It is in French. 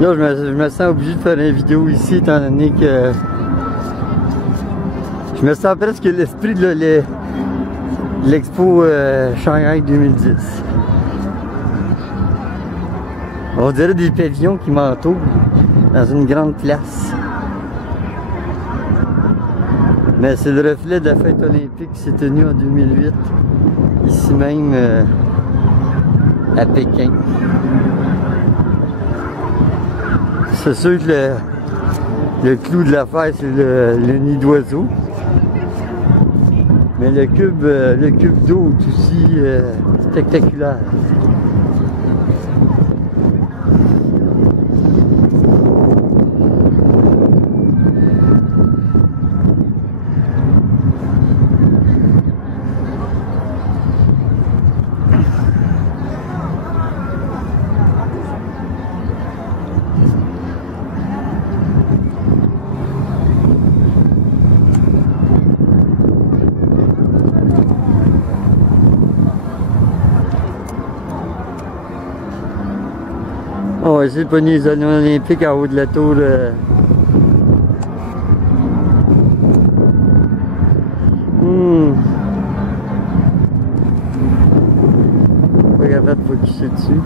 Là, je me sens obligé de faire une vidéo ici, étant donné que je me sens presque l'esprit de l'expo Shanghai 2010. On dirait des pavillons qui m'entourent dans une grande place. Mais c'est le reflet de la fête olympique qui s'est tenue en 2008, ici même à Pékin. C'est sûr que le clou de l'affaire, c'est le nid d'oiseau. Mais le cube d'eau est aussi spectaculaire. On va essayer de pogner les anneaux olympiques en haut de la tour. Pas capable de focuser dessus.